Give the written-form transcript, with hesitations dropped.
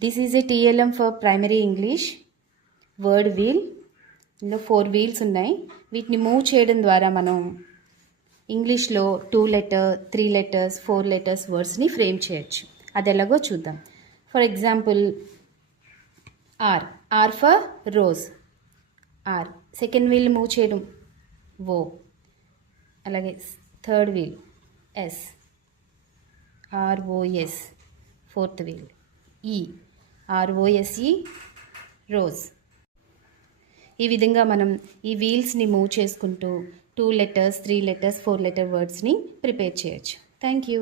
This is a TLM for primary English word wheel. ఇందులో 4 wheels ఉన్నాయి. వీటిని move చేయడం ద్వారా మనం ఇంగ్లీష్లో 2 లెటర్ 3 లెటర్స్ 4 లెటర్స్ వర్డ్స్ని ఫ్రేమ్ చేయొచ్చు. అది ఎలాగో చూద్దాం. For example R for rose. R. Second wheel move చేయడం ఓ. అలాగే third wheel S. ROS. Fourth wheel E. ROSE rose. ఈ విధంగా మనం ఈ వీల్స్ని మూవ్ చేసుకుంటూ 2 లెటర్స్ 3 లెటర్స్ 4 లెటర్ వర్డ్స్ని ప్రిపేర్ చేయొచ్చు. Thank you.